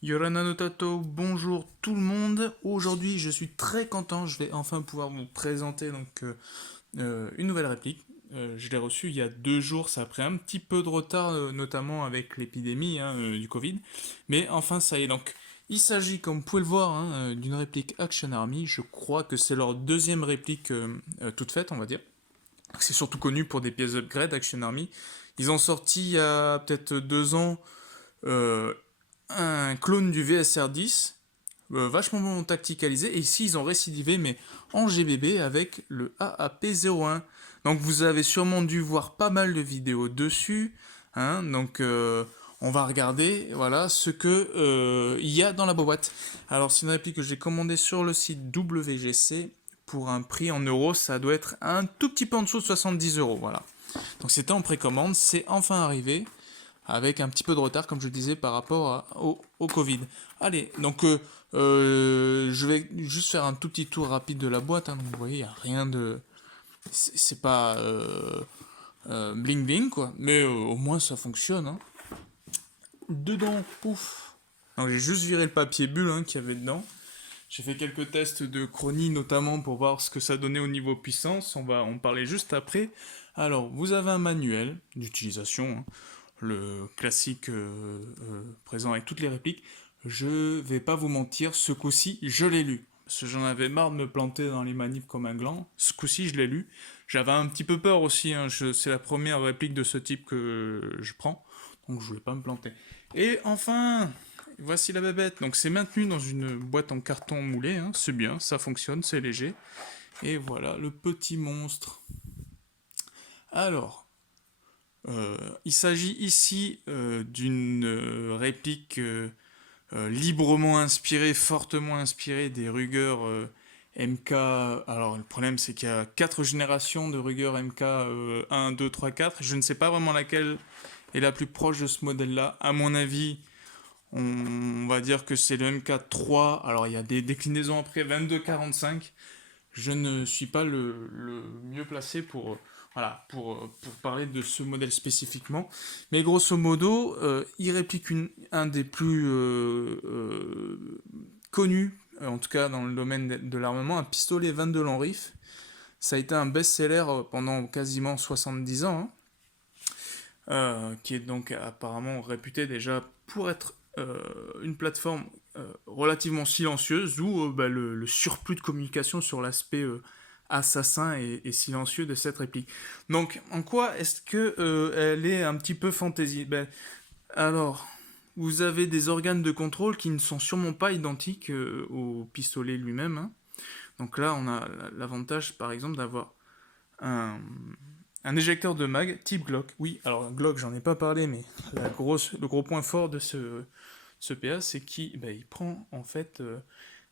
Yorana Notato, bonjour tout le monde. Aujourd'hui, je suis très content. Je vais enfin pouvoir vous présenter une nouvelle réplique. Je l'ai reçue il y a 2 jours. Ça a pris un petit peu de retard, notamment avec l'épidémie du Covid. Mais enfin, ça y est. Donc, il s'agit, comme vous pouvez le voir, d'une réplique Action Army. Je crois que c'est leur deuxième réplique toute faite, on va dire. C'est surtout connu pour des pièces upgrade Action Army. Ils ont sorti il y a peut-être 2 ans euh, un clone du VSR10, vachement tacticalisé, et ici ils ont récidivé, mais en GBB avec le AAP01. Donc vous avez sûrement dû voir pas mal de vidéos dessus, hein, on va regarder voilà ce que il y a dans la boîte. Alors c'est une réplique que j'ai commandée sur le site WGC pour un prix en euros, ça doit être un tout petit peu en dessous de 70 euros, voilà. Donc c'était en précommande, c'est enfin arrivé avec un petit peu de retard, comme je disais, par rapport au Covid. Allez, je vais juste faire un tout petit tour rapide de la boîte. Donc vous voyez, il n'y a rien de. C'est pas bling bling, quoi. Mais au moins ça fonctionne. Dedans, pouf. Donc j'ai juste viré le papier bulle qu'il y avait dedans. J'ai fait quelques tests de chronie notamment pour voir ce que ça donnait au niveau puissance. On va en parler juste après. Alors, vous avez un manuel d'utilisation, le classique présent avec toutes les répliques. Je vais pas vous mentir, ce coup-ci, je l'ai lu. Parce que j'en avais marre de me planter dans les manips comme un gland. Ce coup-ci, je l'ai lu. J'avais un petit peu peur aussi. C'est la première réplique de ce type que je prends. Donc je voulais pas me planter. Et enfin, voici la bébête. Donc c'est maintenu dans une boîte en carton moulé. C'est bien, ça fonctionne, c'est léger. Et voilà le petit monstre. Alors, il s'agit ici d'une réplique librement inspirée, fortement inspirée des Ruger MK. Alors le problème c'est qu'il y a 4 générations de Ruger MK 1, 2, 3, 4. Je ne sais pas vraiment laquelle est la plus proche de ce modèle-là. À mon avis, on va dire que c'est le MK3. Alors il y a des déclinaisons après 22-45. Je ne suis pas le mieux placé pour parler de ce modèle spécifiquement. Mais grosso modo, il réplique un des plus connus, en tout cas dans le domaine de l'armement, un pistolet 22 Lanrif. Ça a été un best-seller pendant quasiment 70 ans, qui est donc apparemment réputé déjà pour être une plateforme relativement silencieuse, d'où le surplus de communication sur l'aspect assassin et silencieux de cette réplique. Donc, en quoi est-ce que elle est un petit peu fantasy? Alors, vous avez des organes de contrôle qui ne sont sûrement pas identiques au pistolet lui-même. Donc là, on a l'avantage, par exemple, d'avoir un, un éjecteur de mag type Glock. Oui, alors Glock, j'en ai pas parlé, mais le gros point fort de ce PA, c'est qu'il il prend en fait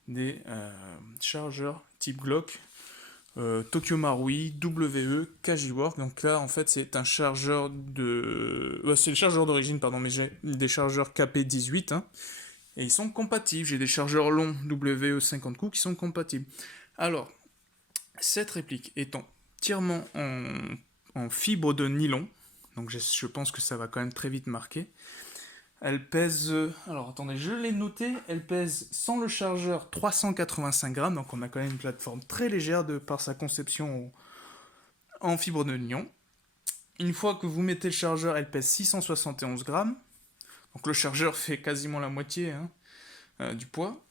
des chargeurs type Glock, Tokyo Marui, WE, Kajiwork. Donc là, en fait, c'est un chargeur de. C'est le chargeur d'origine, pardon, mais j'ai des chargeurs KP18. Et ils sont compatibles. J'ai des chargeurs longs WE 50 coups qui sont compatibles. Alors, cette réplique étant entièrement en fibre de nylon, donc je pense que ça va quand même très vite marquer. Elle pèse, alors attendez, je l'ai noté, elle pèse sans le chargeur 385 grammes, donc on a quand même une plateforme très légère de par sa conception en fibre de nylon. Une fois que vous mettez le chargeur, elle pèse 671 grammes, donc le chargeur fait quasiment la moitié du poids.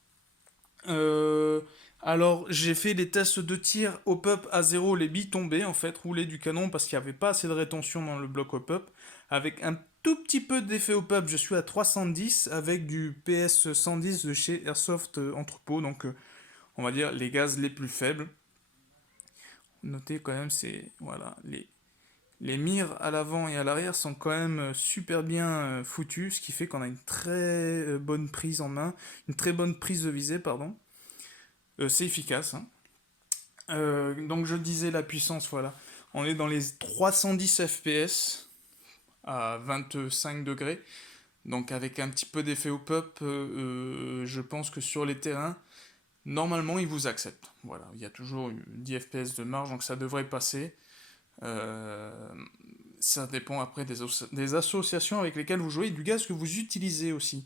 Euh, alors, j'ai fait des tests de tir au up à zéro, les billes tombaient en fait, roulaient du canon parce qu'il n'y avait pas assez de rétention dans le bloc au up. Avec un tout petit peu d'effet au up, je suis à 310 avec du PS 110 de chez Airsoft Entrepôt, donc on va dire les gaz les plus faibles. Notez quand même, c'est voilà, les mires à l'avant et à l'arrière sont quand même super bien foutues, ce qui fait qu'on a une très bonne prise en main, une très bonne prise de visée, pardon. C'est efficace. Donc je disais la puissance, voilà. On est dans les 310 FPS à 25 degrés. Donc avec un petit peu d'effet au pop, je pense que sur les terrains, normalement ils vous acceptent. Voilà, il y a toujours 10 FPS de marge, donc ça devrait passer. Euh, Ça dépend après des associations avec lesquelles vous jouez et du gaz que vous utilisez aussi.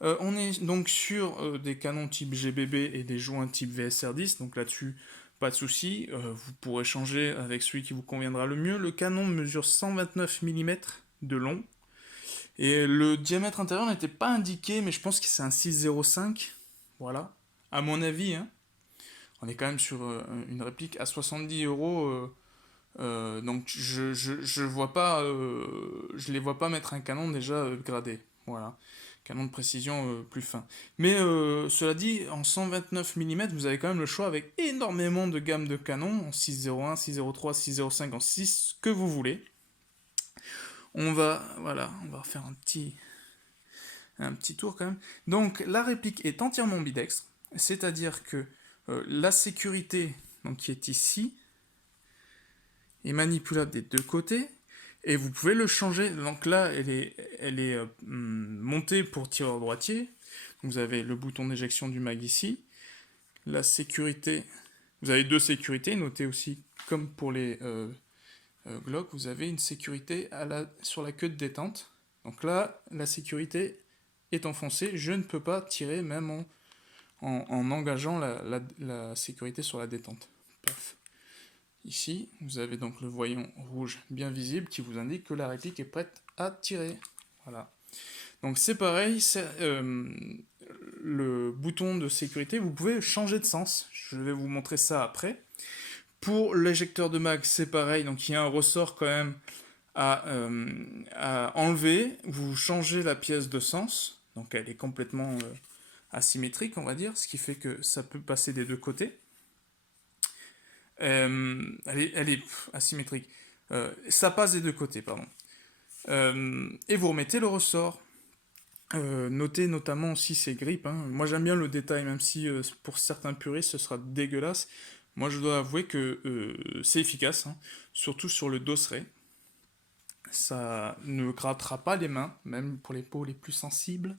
On est donc sur des canons type GBB et des joints type VSR10, donc là-dessus, pas de souci. Vous pourrez changer avec celui qui vous conviendra le mieux. Le canon mesure 129 mm de long, et le diamètre intérieur n'était pas indiqué, mais je pense que c'est un 6,05. Voilà. À mon avis, hein. On est quand même sur une réplique à 70 euros. Donc je vois pas, je les vois pas mettre un canon déjà gradé. Voilà. Canon de précision plus fin. Mais cela dit, en 129 mm, vous avez quand même le choix avec énormément de gammes de canons, en 6,01, 6,03, 6,05, en 6, que vous voulez. Voilà, on va refaire un petit tour quand même. Donc la réplique est entièrement ambidextre, c'est-à-dire que la sécurité, donc qui est ici, est manipulable des deux côtés, et vous pouvez le changer. Donc là, elle est montée pour tireur droitier. Vous avez le bouton d'éjection du mag ici. La sécurité, vous avez deux sécurités. Notez aussi, comme pour les Glock, vous avez une sécurité sur la queue de détente. Donc là, la sécurité est enfoncée. Je ne peux pas tirer même en engageant la sécurité sur la détente. Paf. Ici, vous avez donc le voyant rouge bien visible qui vous indique que la réplique est prête à tirer. Voilà. Donc c'est pareil, le bouton de sécurité, vous pouvez changer de sens. Je vais vous montrer ça après. Pour l'éjecteur de mag, c'est pareil, donc il y a un ressort quand même à enlever. Vous changez la pièce de sens, donc elle est complètement asymétrique, on va dire, ce qui fait que ça peut passer des deux côtés. Elle est asymétrique. Ça passe des deux côtés, pardon. Et vous remettez le ressort. Notez notamment aussi ces grippes. Hein. Moi j'aime bien le détail, même si pour certains puristes ce sera dégueulasse. Moi je dois avouer que c'est efficace, hein. Surtout sur le dosseret. Ça ne grattera pas les mains, même pour les peaux les plus sensibles.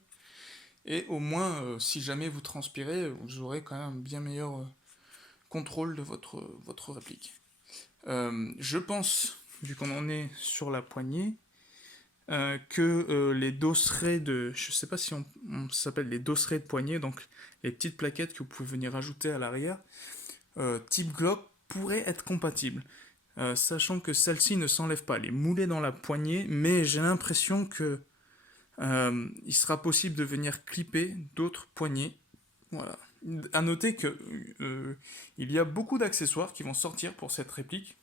Et au moins, si jamais vous transpirez, vous aurez quand même un bien meilleur contrôle de votre réplique. Je pense, vu qu'on en est sur la poignée, que les dosserets de... Je sais pas si on s'appelle les dosserets de poignée, donc les petites plaquettes que vous pouvez venir ajouter à l'arrière, type Glock, pourraient être compatibles. Sachant que celle-ci ne s'enlève pas, elle est moulée dans la poignée, mais j'ai l'impression que il sera possible de venir clipper d'autres poignées. Voilà. À noter que il y a beaucoup d'accessoires qui vont sortir pour cette réplique,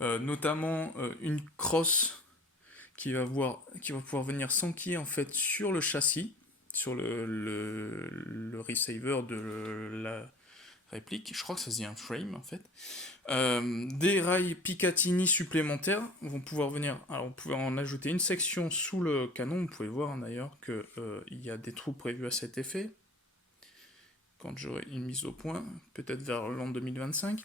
notamment une crosse qui va pouvoir venir s'enquiller en fait sur le châssis, sur le receiver de la réplique. Je crois que ça se dit un frame en fait. Des rails Picatinny supplémentaires vont pouvoir venir. Alors vous pouvez en ajouter une section sous le canon. Vous pouvez voir hein, d'ailleurs qu'il y a des trous prévus à cet effet. Quand j'aurai une mise au point, peut-être vers l'an 2025.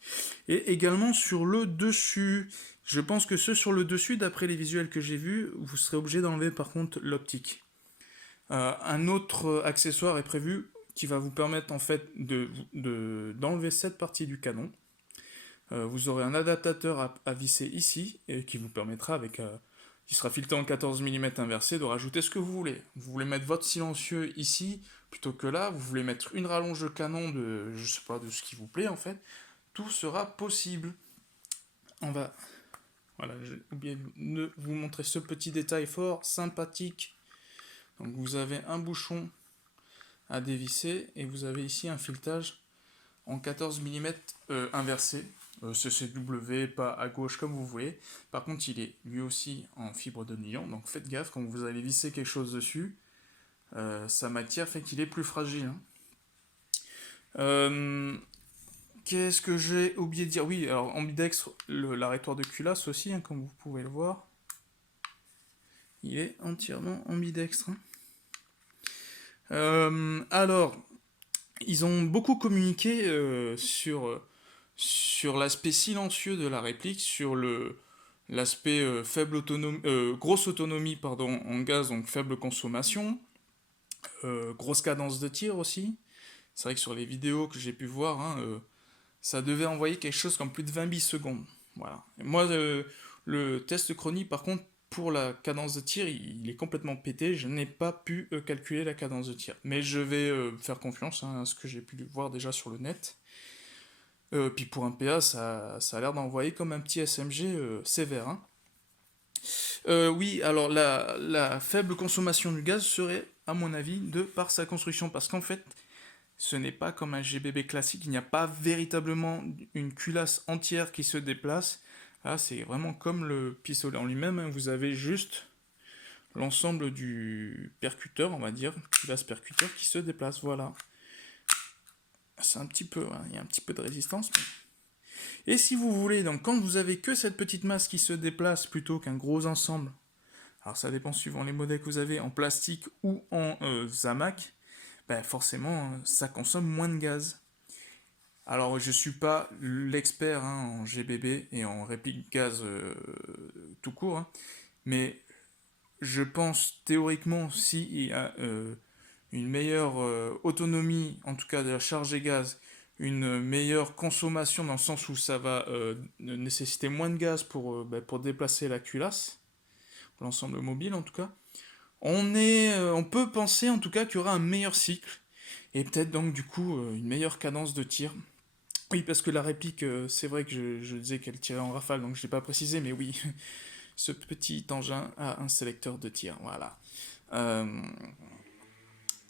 Et également sur le dessus. Je pense que ceux sur le dessus, d'après les visuels que j'ai vus, vous serez obligé d'enlever par contre l'optique. Un autre accessoire est prévu qui va vous permettre en fait d'enlever cette partie du canon. Vous aurez un adaptateur à visser ici et qui vous permettra qui sera fileté en 14 mm inversé, de rajouter ce que vous voulez. Vous voulez mettre votre silencieux ici plutôt que là, vous voulez mettre une rallonge de canon de, je sais pas, de ce qui vous plaît en fait, tout sera possible. Voilà, j'ai oublié de vous montrer ce petit détail fort, sympathique. Donc vous avez un bouchon à dévisser et vous avez ici un filetage en 14 mm inversé. CCW, pas à gauche comme vous voulez. Par contre, il est lui aussi en fibre de nylon, donc faites gaffe quand vous allez visser quelque chose dessus. Sa matière fait qu'il est plus fragile. Hein. Qu'est-ce que j'ai oublié de dire? Oui, alors ambidextre, l'arrêtoir de culasse aussi, hein, comme vous pouvez le voir. Il est entièrement ambidextre. Hein. Alors, ils ont beaucoup communiqué sur l'aspect silencieux de la réplique, sur l'aspect grosse autonomie pardon, en gaz, donc faible consommation, grosse cadence de tir aussi. C'est vrai que sur les vidéos que j'ai pu voir, hein, ça devait envoyer quelque chose comme plus de 20 bisecondes. Voilà. Et moi, le test chronie, par contre, pour la cadence de tir, il est complètement pété. Je n'ai pas pu calculer la cadence de tir. Mais je vais faire confiance à ce que j'ai pu voir déjà sur le net. Puis pour un PA, ça a l'air d'envoyer comme un petit SMG sévère, hein. Oui, alors la faible consommation du gaz serait, à mon avis, de par sa construction. Parce qu'en fait, ce n'est pas comme un GBB classique, il n'y a pas véritablement une culasse entière qui se déplace. Là, c'est vraiment comme le pistolet en lui-même, hein. Vous avez juste l'ensemble du percuteur, on va dire, culasse percuteur qui se déplace, voilà. C'est un petit peu, hein, il y a un petit peu de résistance. Et si vous voulez, donc quand vous avez que cette petite masse qui se déplace plutôt qu'un gros ensemble, alors ça dépend suivant les modèles que vous avez, en plastique ou en Zamac, ben forcément, ça consomme moins de gaz. Alors, je suis pas l'expert, hein, en GBB et en réplique gaz tout court, hein, mais je pense théoriquement s'il y a une meilleure autonomie, en tout cas de la charge des gaz, une meilleure consommation dans le sens où ça va nécessiter moins de gaz pour déplacer la culasse, l'ensemble mobile en tout cas, on peut penser en tout cas qu'il y aura un meilleur cycle et peut-être donc du coup une meilleure cadence de tir. Oui, parce que la réplique, c'est vrai que je disais qu'elle tirait en rafale, donc je ne l'ai pas précisé, mais oui, ce petit engin a un sélecteur de tir, voilà. Euh,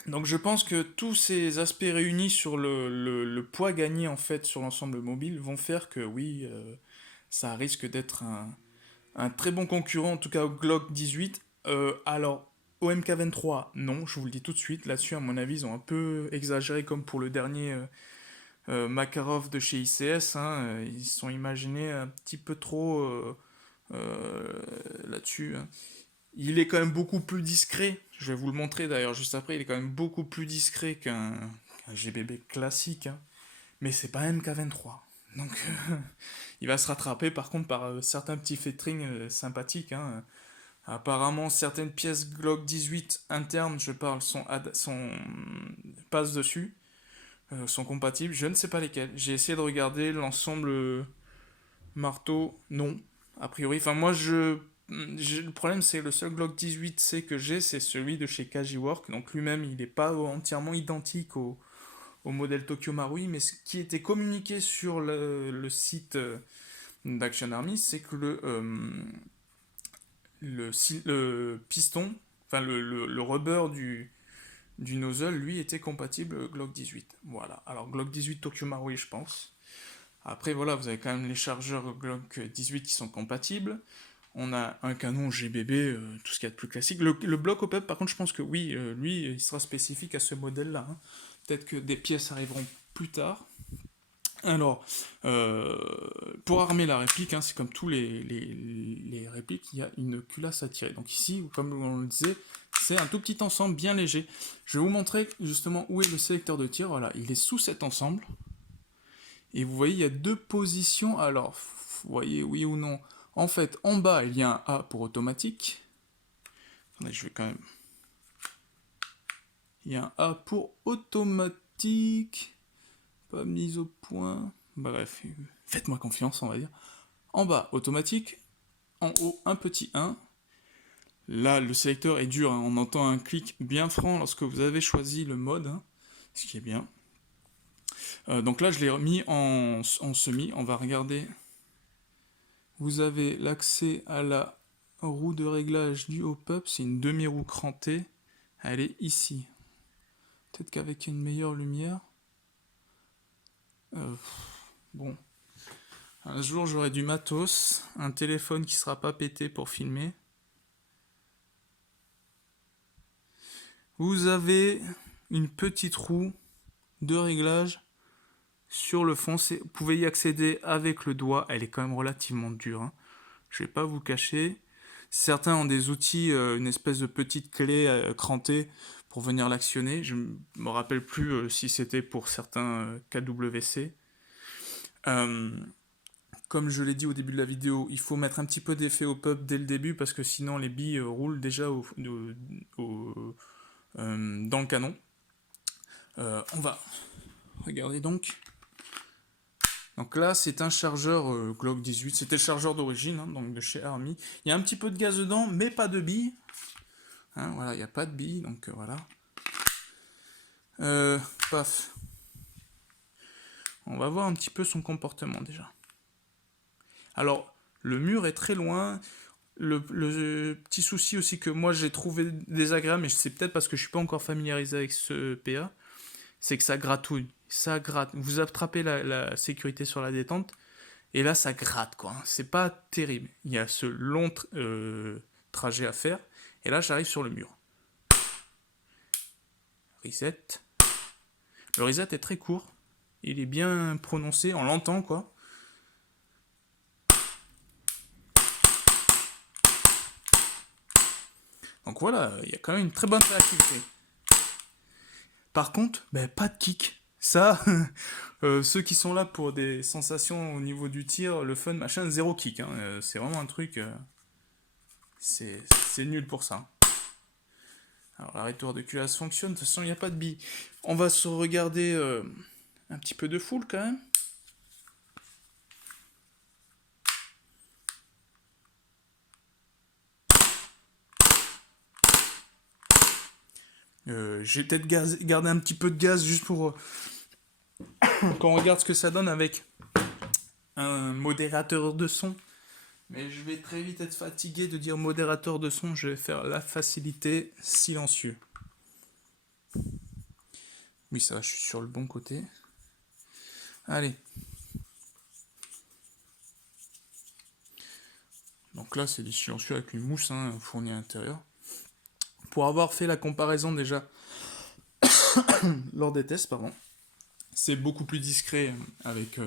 donc je pense que tous ces aspects réunis sur le poids gagné en fait sur l'ensemble mobile vont faire que oui, ça risque d'être un très bon concurrent, en tout cas au Glock 18. Alors, au MK23, non, je vous le dis tout de suite, là-dessus à mon avis ils ont un peu exagéré comme pour le dernier Makarov de chez ICS, hein, ils se sont imaginés un petit peu trop là-dessus, hein. Il est quand même beaucoup plus discret, je vais vous le montrer d'ailleurs juste après, il est quand même beaucoup plus discret qu'un GBB classique, hein, mais c'est pas un MK23. Donc il va se rattraper par contre par certains petits featuring sympathiques, hein. Apparemment certaines pièces Glock 18 internes, je parle, passent dessus, sont compatibles, je ne sais pas lesquelles. J'ai essayé de regarder l'ensemble marteau, non, a priori. Enfin, moi, le problème, c'est le seul Glock 18C que j'ai, c'est celui de chez Kajiwork. Donc lui-même, il n'est pas entièrement identique au modèle Tokyo Marui, mais ce qui était communiqué sur le site d'Action Army, c'est que le piston, enfin le rubber du nozzle, lui, était compatible Glock 18. Voilà. Alors Glock 18 Tokyo Marui, je pense. Après, voilà, vous avez quand même les chargeurs Glock 18 qui sont compatibles. On a un canon GBB, tout ce qu'il y a de plus classique. Le bloc OPEP, par contre, je pense que oui, lui, il sera spécifique à ce modèle-là, hein. Peut-être que des pièces arriveront plus tard. Alors, pour armer la réplique, hein, c'est comme tous les répliques, il y a une culasse à tirer. Donc ici, comme on le disait, c'est un tout petit ensemble bien léger. Je vais vous montrer justement où est le sélecteur de tir. Voilà, il est sous cet ensemble. Et vous voyez, il y a deux positions. Alors, vous voyez, oui ou non. En fait, en bas, il y a un A pour automatique. Attendez, je vais quand même... Il y a un A pour automatique. Pas mise au point. Bref, faites-moi confiance, on va dire. En bas, automatique. En haut, un petit 1. Là, le sélecteur est dur, hein. On entend un clic bien franc lorsque vous avez choisi le mode, hein, ce qui est bien. Donc là, je l'ai mis en semi. On va regarder. Vous avez l'accès à la roue de réglage du hop-up. C'est une demi-roue crantée. Elle est ici. Peut-être qu'avec une meilleure lumière. Bon. Un jour, j'aurai du matos. Un téléphone qui sera pas pété pour filmer. Vous avez une petite roue de réglage sur le fond. Vous pouvez y accéder avec le doigt. Elle est quand même relativement dure, hein. Je vais pas vous cacher. Certains ont des outils, une espèce de petite clé crantée pour venir l'actionner. Je me rappelle plus si c'était pour certains KWC. Comme je l'ai dit au début de la vidéo, il faut mettre un petit peu d'effet au pub dès le début parce que sinon les billes roulent déjà dans le canon. On va regarder donc. Donc là, c'est un chargeur Glock 18. C'était le chargeur d'origine, hein, donc de chez Army. Il y a un petit peu de gaz dedans, mais pas de billes. Hein, voilà, il n'y a pas de billes, donc voilà. Euh, Paf. On va voir un petit peu son comportement déjà. Alors, le mur est très loin. Le petit souci aussi que moi j'ai trouvé désagréable, mais c'est peut-être parce que je suis pas encore familiarisé avec ce PA, c'est que ça gratouille. Ça gratte. Vous attrapez la sécurité sur la détente, et là ça gratte quoi. C'est pas terrible. Il y a ce long trajet à faire, et là j'arrive sur le mur. Reset. Le reset est très court. Il est bien prononcé, on l'entend quoi. Donc voilà, il y a quand même une très bonne réactivité. Par contre, ben, pas de kick. Ça, ceux qui sont là pour des sensations au niveau du tir, le fun, machin, zéro kick. Hein. C'est vraiment un truc. C'est nul pour ça. Alors, la rétroarticulation fonctionne. De toute façon, il n'y a pas de billes. On va se regarder un petit peu de full quand même. J'ai peut-être gardé un petit peu de gaz juste pour qu'on regarde ce que ça donne avec un modérateur de son. Mais je vais très vite être fatigué de dire modérateur de son, je vais faire la facilité silencieux. Oui, ça va, je suis sur le bon côté. Allez. Donc là, c'est du silencieux avec une mousse fournie à l'intérieur. Pour avoir fait la comparaison déjà lors des tests, pardon, c'est beaucoup plus discret avec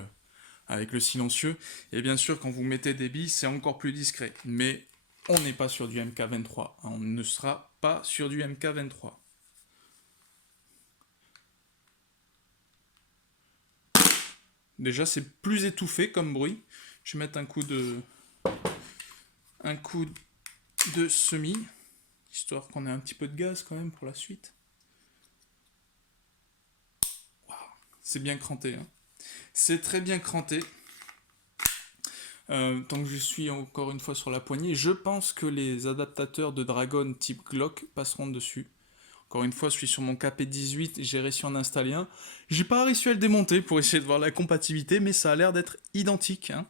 le silencieux. Et bien sûr, quand vous mettez des billes, c'est encore plus discret. Mais on n'est pas sur du MK23. On ne sera pas sur du MK23. Déjà, c'est plus étouffé comme bruit. Je vais mettre un coup de semi, histoire qu'on ait un petit peu de gaz quand même pour la suite. Wow, c'est bien cranté. Hein. C'est très bien cranté. Tant que je suis encore une fois sur la poignée, je pense que les adaptateurs de Dragon type Glock passeront dessus. Encore une fois, je suis sur mon KP18, j'ai réussi à en installer un. J'ai pas réussi à le démonter pour essayer de voir la compatibilité, mais ça a l'air d'être identique. Hein.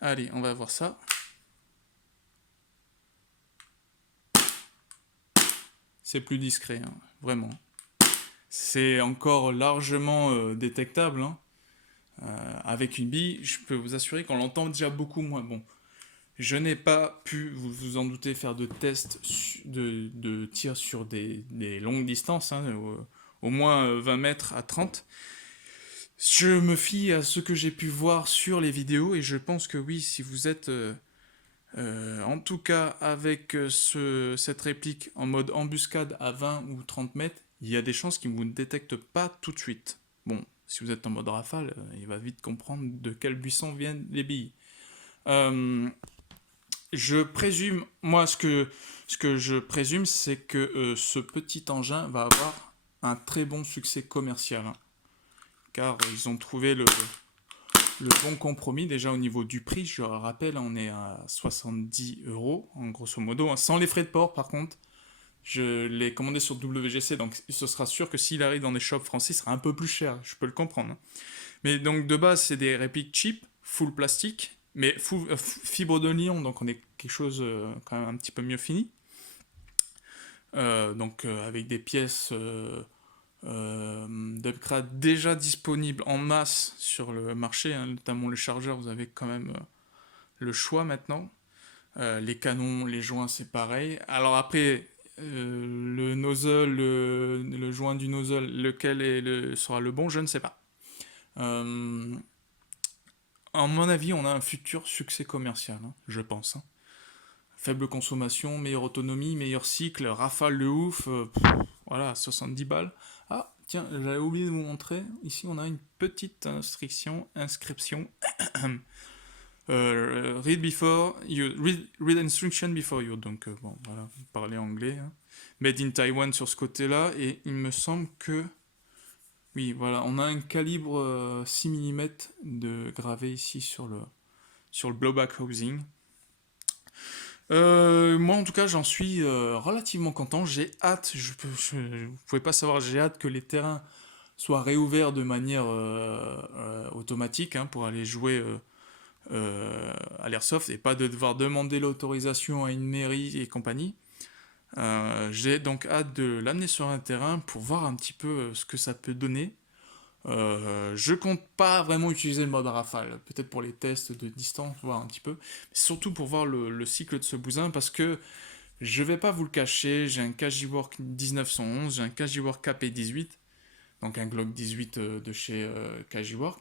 Allez, on va voir ça. C'est plus discret, hein, vraiment. C'est encore largement détectable. Hein. Avec une bille, je peux vous assurer qu'on l'entend déjà beaucoup moins. Bon, je n'ai pas pu, vous vous en doutez, faire de tests de tir sur des longues distances, hein, au moins 20 mètres à 30. Je me fie à ce que j'ai pu voir sur les vidéos et je pense que oui, si vous êtes en tout cas avec cette réplique en mode embuscade à 20 ou 30 mètres, il y a des chances qu'il ne vous détecte pas tout de suite. Bon, si vous êtes en mode rafale, il va vite comprendre de quel buisson viennent les billes. Je présume, moi ce que je présume, c'est que ce petit engin va avoir un très bon succès commercial. Hein, car ils ont trouvé le bon compromis déjà au niveau du prix. Je le rappelle, on est à 70 € en grosso modo, hein, sans les frais de port par contre. Je l'ai commandé sur WGC, donc ce sera sûr que s'il arrive dans des shops français, il sera un peu plus cher, je peux le comprendre. Hein. Mais donc de base, c'est des répliques cheap, full plastique, mais full, fibre de nylon, donc on est quelque chose quand même un petit peu mieux fini. Donc avec des pièces d'upgrade déjà disponibles en masse sur le marché, hein, notamment les chargeurs, vous avez quand même le choix maintenant. Les canons, les joints, c'est pareil. Alors après, le nozzle, le joint du nozzle, lequel sera le bon, je ne sais pas. À mon avis, on a un futur succès commercial, hein, je pense. Hein. Faible consommation, meilleure autonomie, meilleur cycle, rafale de ouf, voilà, 70 balles. Ah, tiens, j'avais oublié de vous montrer. Ici, on a une petite inscription. Read instruction before you. Donc, bon, voilà, vous parlez anglais. Hein. Made in Taiwan sur ce côté-là. Et il me semble que Oui, voilà, on a un calibre 6 mm de gravé ici sur le blowback housing. Moi, en tout cas, j'en suis relativement content. J'ai hâte, vous pouvez pas savoir, j'ai hâte que les terrains soient réouverts de manière automatique hein, pour aller jouer à l'airsoft et pas de devoir demander l'autorisation à une mairie et compagnie. J'ai donc hâte de l'amener sur un terrain pour voir un petit peu ce que ça peut donner. Je compte pas vraiment utiliser le mode rafale, peut-être pour les tests de distance, voir un petit peu, mais surtout pour voir le cycle de ce bousin parce que je vais pas vous le cacher, j'ai un Cagiwork 1911, j'ai un Cagiwork KP18, donc un Glock 18 de chez Cagiwork,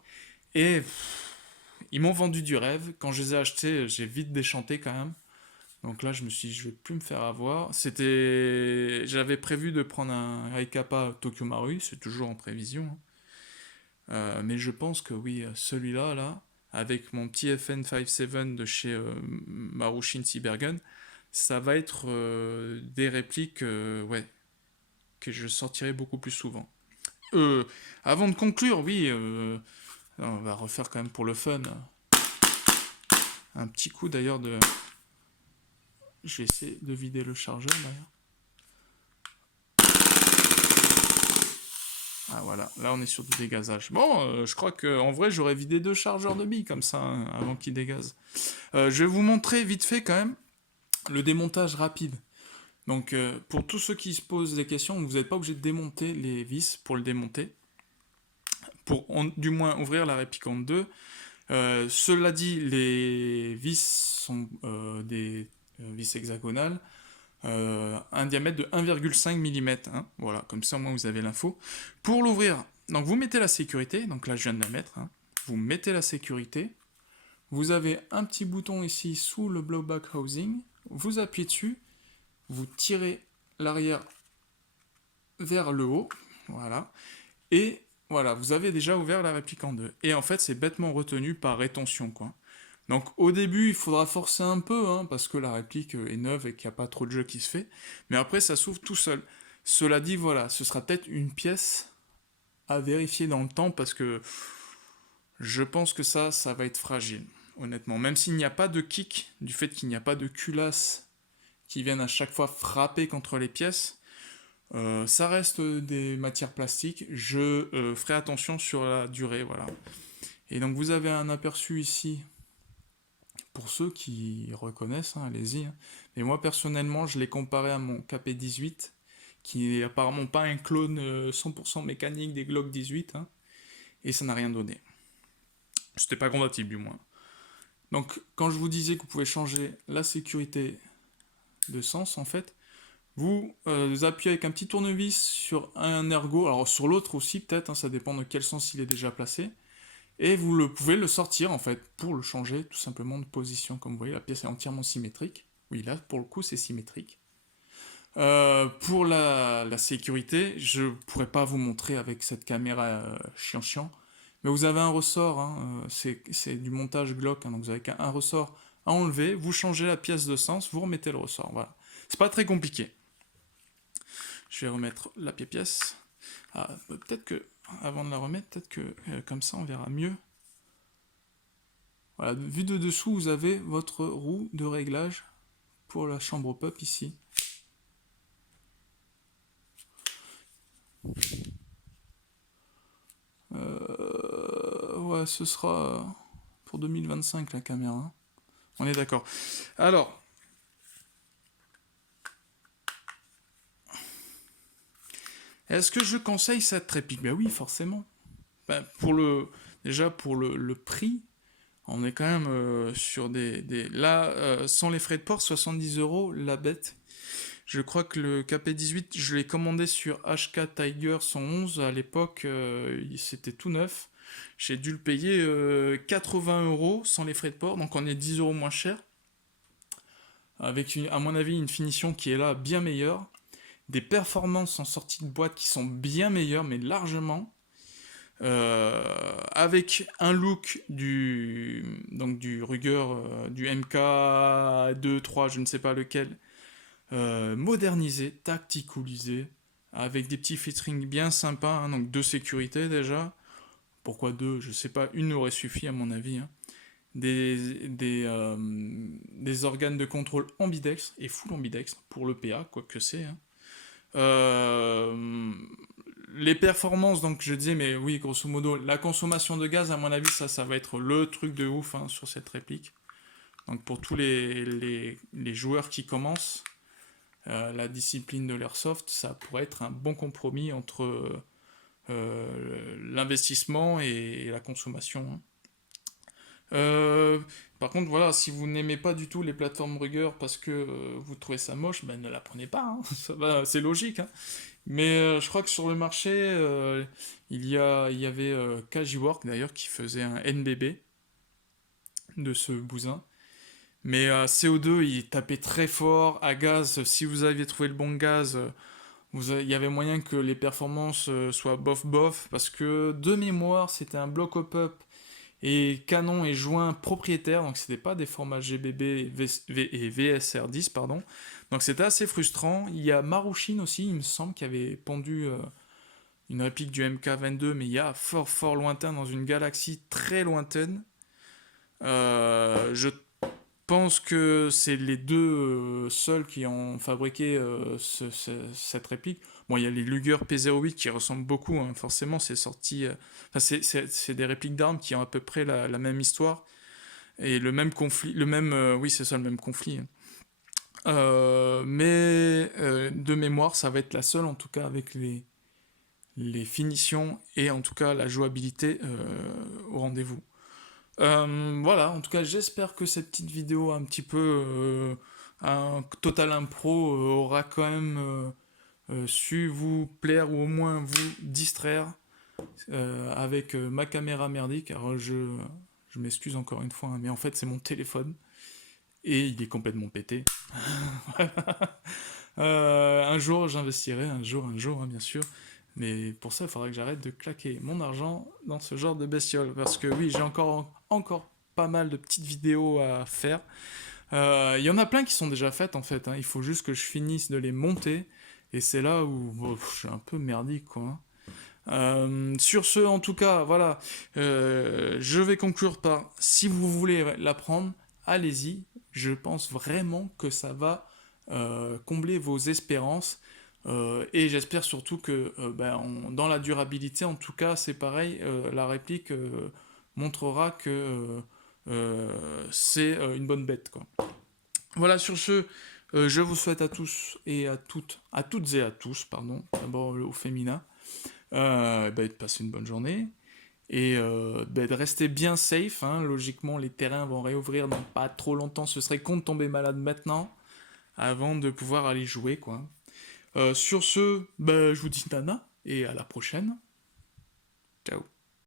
et ils m'ont vendu du rêve. Quand je les ai achetés, j'ai vite déchanté quand même. Donc là, je me suis dit, je vais plus me faire avoir. J'avais prévu de prendre un Raikapa Tokyo Marui, c'est toujours en prévision, hein. Mais je pense que oui, celui-là, là, avec mon petit FN57 de chez Marushin Cybergun, ça va être des répliques ouais, que je sortirai beaucoup plus souvent. Euh, Avant de conclure, oui, on va refaire quand même pour le fun un petit coup d'ailleurs de. Je vais essayer de vider le chargeur d'ailleurs. Ah voilà, là on est sur du dégazage. Bon, je crois que en vrai j'aurais vidé 2 chargeurs de billes comme ça hein, avant qu'ils dégazent. Je vais vous montrer vite fait quand même le démontage rapide. Donc pour tous ceux qui se posent des questions, vous n'êtes pas obligé de démonter les vis pour le démonter. Pour du moins ouvrir la réplique en deux. Cela dit, les vis sont des vis hexagonales. Un diamètre de 1,5 mm. Hein, voilà, comme ça, moi, vous avez l'info. Pour l'ouvrir, donc vous mettez la sécurité. Donc là, je viens de la mettre. Hein, vous mettez la sécurité. Vous avez un petit bouton ici sous le blowback housing. Vous appuyez dessus. Vous tirez l'arrière vers le haut. Voilà. Et voilà, vous avez déjà ouvert la réplique en deux. Et en fait, c'est bêtement retenu par rétention, quoi. Donc au début, il faudra forcer un peu, hein, parce que la réplique est neuve et qu'il n'y a pas trop de jeu qui se fait. Mais après, ça s'ouvre tout seul. Cela dit, voilà, ce sera peut-être une pièce à vérifier dans le temps, parce que je pense que ça va être fragile, honnêtement. Même s'il n'y a pas de kick, du fait qu'il n'y a pas de culasse qui viennent à chaque fois frapper contre les pièces, ça reste des matières plastiques. Je ferai attention sur la durée, voilà. Et donc vous avez un aperçu ici pour ceux qui reconnaissent, hein, allez-y. Hein. Mais moi personnellement, je l'ai comparé à mon KP18, qui est apparemment pas un clone 100% mécanique des Glock 18, hein, et ça n'a rien donné. C'était pas compatible du moins. Donc quand je vous disais que vous pouvez changer la sécurité de sens, en fait, vous appuyez avec un petit tournevis sur un ergot, alors sur l'autre aussi peut-être, hein, ça dépend de quel sens il est déjà placé, et vous pouvez le sortir en fait pour le changer tout simplement de position. Comme vous voyez, la pièce est entièrement symétrique. Oui, là pour le coup c'est symétrique. Pour la sécurité, je pourrais pas vous montrer avec cette caméra chiant, mais vous avez un ressort, hein, c'est du montage Glock, hein, donc vous avez un ressort à enlever, vous changez la pièce de sens, vous remettez le ressort, voilà. C'est pas très compliqué. Je vais remettre la pièce. Ah, peut-être que, avant de la remettre, peut-être que comme ça on verra mieux. Voilà, vu de dessous, vous avez votre roue de réglage pour la chambre pop ici. Ouais, ce sera pour 2025 la caméra. On est d'accord. Alors, est-ce que je conseille cette réplique? Ben oui, forcément. Ben, déjà pour le prix, on est quand même sur là, sans les frais de port, 70 € la bête. Je crois que le KP18, je l'ai commandé sur HK Tiger 111 à l'époque, c'était tout neuf. J'ai dû le payer 80 € sans les frais de port, donc on est 10 € moins cher. Avec, à mon avis, une finition qui est là bien meilleure. Des performances en sortie de boîte qui sont bien meilleures, mais largement. Avec un look donc du Ruger, du MK2, 3, je ne sais pas lequel, modernisé, tacticulisé, avec des petits featuring bien sympas, hein, donc 2 sécurités déjà. Pourquoi 2? Je sais pas, une aurait suffi à mon avis, hein. Des organes de contrôle ambidextres et full ambidextre pour le PA, quoi que c'est, hein. Euh, les performances, donc je disais, mais oui, grosso modo, la consommation de gaz, à mon avis, ça va être le truc de ouf, hein, sur cette réplique. Donc pour tous les joueurs qui commencent, la discipline de l'airsoft, ça pourrait être un bon compromis entre l'investissement et la consommation, hein. Euh, Par contre, voilà, si vous n'aimez pas du tout les plateformes Rugger parce que vous trouvez ça moche, ben ne la prenez pas, hein. Ça va, c'est logique, hein. Mais je crois que sur le marché, il y avait Kajiwork d'ailleurs qui faisait un NBB de ce bousin. Mais à CO2, il tapait très fort. À gaz, si vous aviez trouvé le bon gaz, il y avait moyen que les performances soient bof bof. Parce que de mémoire, c'était un bloc hop-up et canon et joint propriétaire. Donc c'était pas des formats GBB et VSR10, pardon. Donc c'était assez frustrant. Il y a Marushin aussi, il me semble, qui avait pondu une réplique du MK22, mais il y a fort fort lointain, dans une galaxie très lointaine. Je pense que c'est les deux seuls qui ont fabriqué cette réplique. Bon, il y a les Luger P08 qui ressemblent beaucoup, hein, forcément, c'est sorti. Enfin, c'est des répliques d'armes qui ont à peu près la même histoire et le même conflit. Oui, c'est ça, le même conflit, hein. Mais de mémoire, ça va être la seule, en tout cas, avec les finitions et en tout cas la jouabilité au rendez-vous. Voilà, en tout cas, j'espère que cette petite vidéo un petit peu un total impro aura quand même su vous plaire ou au moins vous distraire avec ma caméra merdique. Alors je m'excuse encore une fois, hein, mais en fait c'est mon téléphone et il est complètement pété. Un jour j'investirai, un jour, hein, bien sûr. Mais pour ça, il faudra que j'arrête de claquer mon argent dans ce genre de bestiole. Parce que oui, j'ai encore pas mal de petites vidéos à faire. Il y en a plein qui sont déjà faites en fait, hein. Il faut juste que je finisse de les monter. Et c'est là où je suis un peu merdique, quoi. Sur ce, en tout cas, voilà. Je vais conclure par, si vous voulez l'apprendre, allez-y. Je pense vraiment que ça va combler vos espérances. Et j'espère surtout que dans la durabilité, en tout cas, c'est pareil, la réplique montrera que c'est une bonne bête, quoi. Voilà, sur ce, je vous souhaite à tous et à toutes et à tous, pardon, d'abord au féminin, de passer une bonne journée et de rester bien safe, hein. Logiquement, les terrains vont réouvrir dans pas trop longtemps. Ce serait con de tomber malade maintenant avant de pouvoir aller jouer, quoi. Sur ce, je vous dis nana et à la prochaine. Ciao.